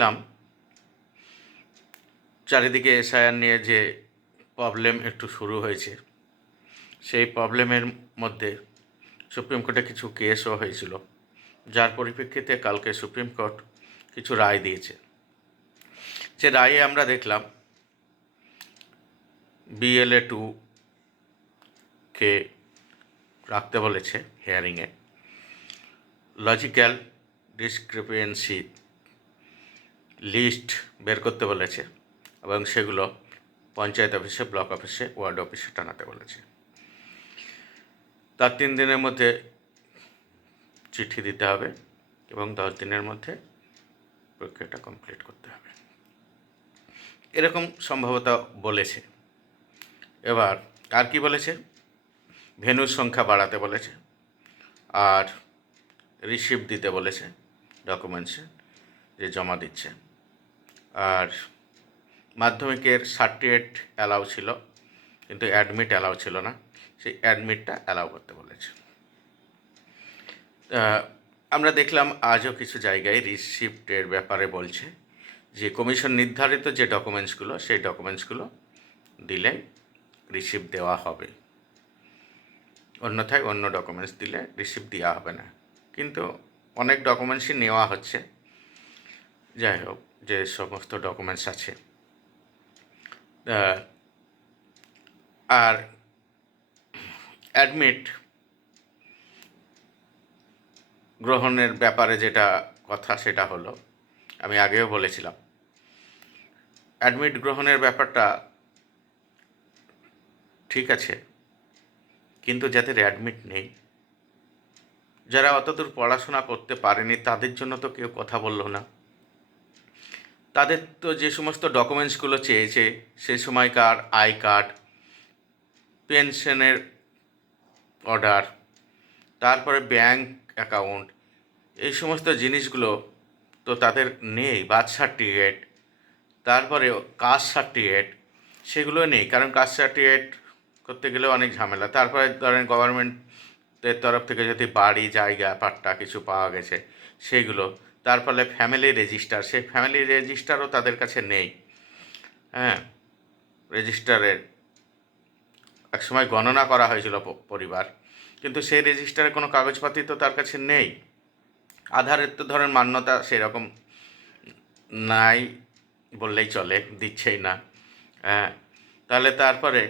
দেখলাম চারিদিকে এসআইআর নিয়ে যে প্রবলেম একটু শুরু হয়েছে, সেই প্রবলেমের মধ্যে সুপ্রিম কোর্টে কিছু কেসও হয়েছিল, যার পরিপ্রেক্ষিতে কালকে সুপ্রিম কোর্ট কিছু রায় দিয়েছে। যে রায়ে আমরা দেখলাম BLA 2কে রাখতে বলেছে হিয়ারিংয়ে, লজিক্যাল ডিসক্রিপেন্সি লিস্ট বের করতে বলেছে এবং সেগুলো পঞ্চায়েত অফিসে, ব্লক অফিসে, ওয়ার্ড অফিসে টানাতে বলেছে। তার 3 দিনের মধ্যে চিঠি দিতে হবে এবং 10 দিনের মধ্যে প্রক্রিয়াটা কমপ্লিট করতে হবে, এরকম সম্ভবত বলেছে। এবার আর কি বলেছে, ভেন্যুর সংখ্যা বাড়াতে বলেছে, আর রিসিপ্ট দিতে বলেছে ডকুমেন্টসে যে জমা দিচ্ছে, আর মাধ্যমিকের সার্টিফিকেট অ্যালাউ ছিল কিন্তু অ্যাডমিট অ্যালাউ ছিল না, সেই অ্যাডমিটটা অ্যালাউ করতে বলেছে। আমরা দেখলাম আজও কিছু জায়গায় রিসিপ্টের ব্যাপারে বলছে যে কমিশন নির্ধারিত যে ডকুমেন্টসগুলো, সেই ডকুমেন্টসগুলো দিলে রিসিপ্ট দেওয়া হবে, অন্যথায় অন্য ডকুমেন্টস দিলে রিসিপ্ট দেওয়া হবে না। কিন্তু অনেক ডকুমেন্টসই নেওয়া হচ্ছে, যাই হোক, যে সমস্ত ডকুমেন্টস আছে। আর অ্যাডমিট গ্রহণের ব্যাপারে যেটা কথা, সেটা হলো, আমি আগেও বলেছিলাম, অ্যাডমিট গ্রহণের ব্যাপারটা ঠিক আছে, কিন্তু যাদের অ্যাডমিট নেই, যারা অতদূর পড়াশোনা করতে পারেনি, তাদের জন্য তো কেউ কথা বললো না। তাদের তো যে সমস্ত ডকুমেন্টসগুলো চেয়েছে, সে সময়কার আই কার্ড, পেনশনের অর্ডার, তারপরে ব্যাংক অ্যাকাউন্ট, এই সমস্ত জিনিসগুলো তো তাদের নেই। বার্থ সার্টিফিকেট, তারপরে কাস্ট সার্টিফিকেট, সেগুলো নেই, কারণ কাস্ট সার্টিফিকেট করতে গেলেও অনেক ঝামেলা। তারপরে ধরেন গভর্নমেন্টের তরফ থেকে যদি বাড়ি, জায়গা, পাট্টা কিছু পাওয়া গেছে, সেইগুলো, তার ফলে ফ্যামিলি রেজিস্টার, সেই ফ্যামিলি রেজিস্টারও তাদের কাছে নেই। হ্যাঁ, রেজিস্টারের একসময় গণনা করা হয়েছিল পরিবার, কিন্তু সেই রেজিস্টারের কোনো কাগজপাতি তো তার কাছে নেই। আধারের তো ধরেন মান্যতা সেরকম নাই বললেই চলে, দিচ্ছেই না। হ্যাঁ, তাহলে তারপরে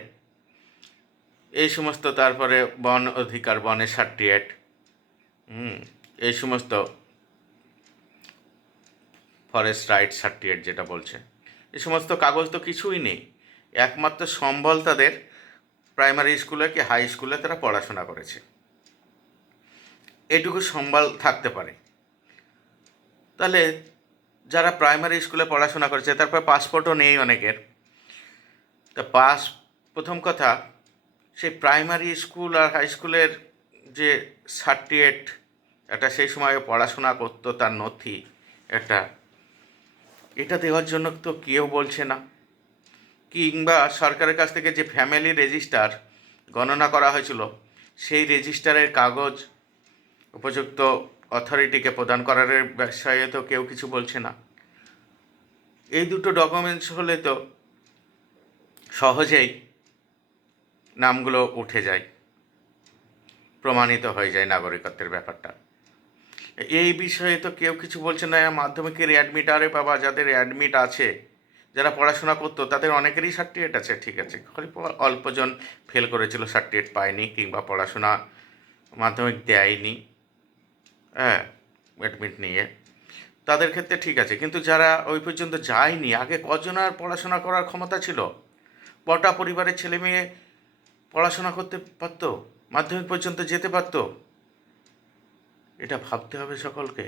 এই সমস্ত, তারপরে বন অধিকার, বনের সার্টিফিকেট, এই সমস্ত ফরেস্ট রাইট সার্টিফিকেট যেটা বলছে, এই সমস্ত কাগজ তো কিছুই নেই। একমাত্র সম্বল তাদের প্রাইমারি স্কুলে কি হাই স্কুলে তারা পড়াশোনা করেছে, এইটুকু সম্বল থাকতে পারে। তাহলে যারা প্রাইমারি স্কুলে পড়াশোনা করেছে, তারপর পাসপোর্টও নেই অনেকের, তা প্রথম কথা, সেই প্রাইমারি স্কুল আর হাই স্কুলের যে সার্টিফিকেট, একটা সেই সময় পড়াশোনা করতো তার নথি একটা, এটা দেওয়ার জন্য তো কেউ বলছে না। কিংবা সরকারের কাছ থেকে যে ফ্যামিলি রেজিস্টার গণনা করা হয়েছিল, সেই রেজিস্টারের কাগজ উপযুক্ত অথরিটিকে প্রদান করার বিষয়ে তো কেউ কিছু বলছে না। এই দুটো ডকুমেন্টস হলে তো সহজেই নামগুলো উঠে যায়, প্রমাণিত হয়ে যায় নাগরিকত্বের ব্যাপারটা। এই বিষয়ে তো কেউ কিছু বলছে না। মাধ্যমিকের অ্যাডমিট, আরে বাবা, যাদের অ্যাডমিট আছে, যারা পড়াশোনা করতো, তাদের অনেকেরই সার্টিফিকেট আছে, ঠিক আছে, অল্পজন ফেল করেছিল, সার্টিফিকেট পায়নি, কিংবা পড়াশোনা মাধ্যমিক দেয়নি, হ্যাঁ, অ্যাডমিট নিয়ে, তাদের ক্ষেত্রে ঠিক আছে। কিন্তু যারা ওই পর্যন্ত যায়নি, আগে কজনের পড়াশোনা করার ক্ষমতা ছিল? কটা পরিবারের ছেলে মেয়ে পড়াশোনা করতে পারতো, মাধ্যমিক পর্যন্ত যেতে পারতো? এটা ভাবতে হবে সকলকে।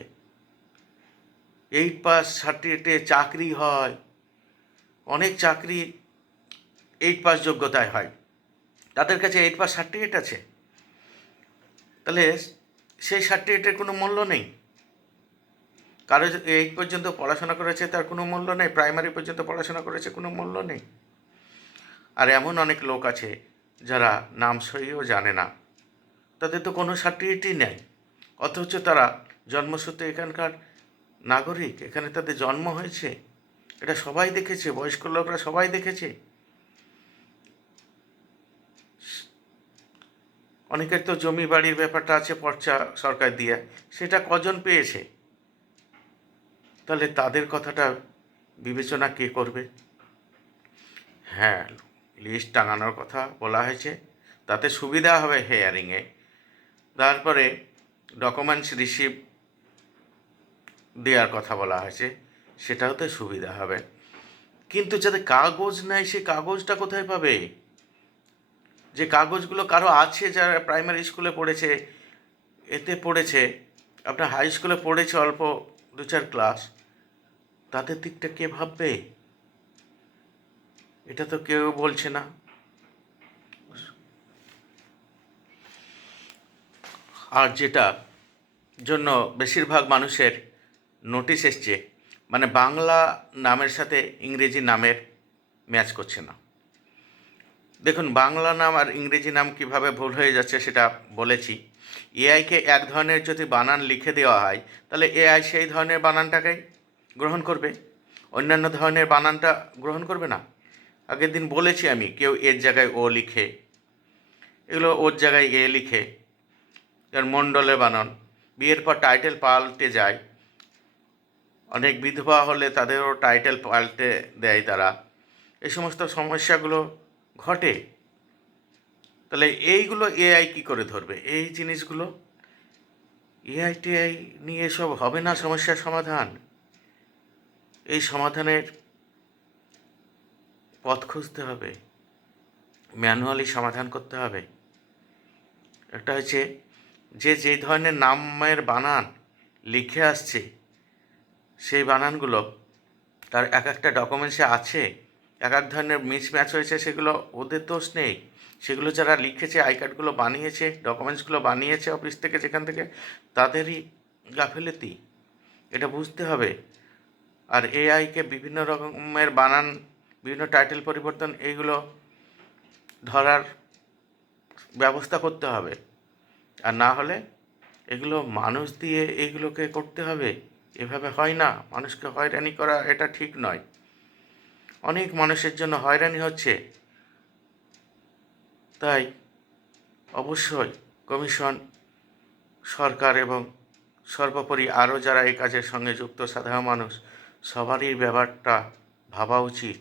8 পাস সার্টিফিকেটে চাকরি হয়, অনেক চাকরি 8 পাস যোগ্যতায় হয়, তাদের কাছে 8 পাস সার্টিফিকেট আছে, তাহলে সেই সার্টিফিকেটের কোনো মূল্য নেই। কারো 8 পর্যন্ত পড়াশোনা করেছে, তার কোনো মূল্য নেই, প্রাইমারি পর্যন্ত পড়াশোনা করেছে, কোনো মূল্য নেই। আর এমন অনেক লোক আছে যারা নাম সহিও জানে না, তাদের তো কোনো সার্টিফিকেটই নেই, অথচ তারা জন্মসূত্রে এখানকার নাগরিক, এখানে তাদের জন্ম হয়েছে, এটা সবাই দেখেছে, বয়স্ক লোকরা সবাই দেখেছে। অনেকের তো জমি বাড়ির ব্যাপারটা আছে পর্চা সরকার দিয়ে, সেটা কজন পেয়েছে? তাহলে তাদের কথাটা বিবেচনা কে করবে? হ্যাঁ, লিস্ট টাঙানোর কথা বলা হয়েছে, তাতে সুবিধা হবে হেয়ারিংয়ে। তারপরে ডকুমেন্টস রিসিভ দেওয়ার কথা বলা হয়েছে, সেটাও তো সুবিধা হবে। কিন্তু যাতে কাগজ নেয়, সে কাগজটা কোথায় পাবে? যে কাগজগুলো কারো আছে, যারা প্রাইমারি স্কুলে পড়েছে, এতে পড়েছে, আপনার হাই স্কুলে পড়েছে অল্প 2-4 ক্লাস, তাদের দিকটা কে ভাববে? এটা তো কেউ বলছে না। আর যেটা জন্য বেশিরভাগ মানুষের নোটিশ এসছে, মানে বাংলা নামের সাথে ইংরেজি নামের ম্যাচ করছে না। দেখুন, বাংলা নাম আর ইংরেজি নাম কিভাবে ভুল হয়ে যাচ্ছে সেটা বলেছি। এআইকে এক ধরনের যদি বানান লিখে দেওয়া হয়, তাহলে এআই সেই ধরনের বানানটাকেই গ্রহণ করবে, অন্যান্য ধরনের বানানটা গ্রহণ করবে না। আগের দিন বলেছি আমি, কেউ এর জায়গায় ও লিখে, এগুলো ওর জায়গায় এ লিখে, যেমন মণ্ডলে বানান, বিয়ের পর টাইটেল পাল্টে যায়, অনেক বিধবা হলে তাদেরও টাইটেল পাল্টে দেয় তারা, এই সমস্ত সমস্যাগুলো ঘটে। তাহলে এইগুলো এআই কী করে ধরবে? এই জিনিসগুলো এআই টিআই নিয়ে এসব হবে না সমস্যার সমাধান। এই সমাধানের পথ খুঁজতে হবে, ম্যানুয়ালি সমাধান করতে হবে। একটা হচ্ছে যে ধরনের নামের বানান লিখে আসছে, সেই বানানগুলো তার এক একটা ডকুমেন্টসে আছে, এক এক ধরনের মিসম্যাচ হয়েছে, সেগুলো ওদের দোষ নেই। সেগুলো যারা লিখেছে, আই কার্ডগুলো বানিয়েছে, ডকুমেন্টসগুলো বানিয়েছে অফিস থেকে, যেখান থেকে, তাদেরই গাফিলতি, এটা বুঝতে হবে। আর এআইকে বিভিন্ন রকমের বানান, বিভিন্ন টাইটেল পরিবর্তন, এইগুলো ধরার ব্যবস্থা করতে হবে। আর না হলে এগুলো মানুষ দিয়ে এইগুলোকে করতে হবে, এভাবে হয় না। মানুষকে হয়রানি করা এটা ঠিক নয়। অনেক মানুষের জন্য হয়রানি হচ্ছে। তাই অবশ্যই কমিশন, সরকার এবং সর্বোপরি আরও যারা এই কাজের সঙ্গে যুক্ত সাধারণ মানুষ, সবারই ব্যাপারটা ভাবা উচিত,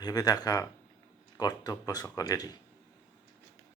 ভেবে দেখা কর্তব্য সকলেরই।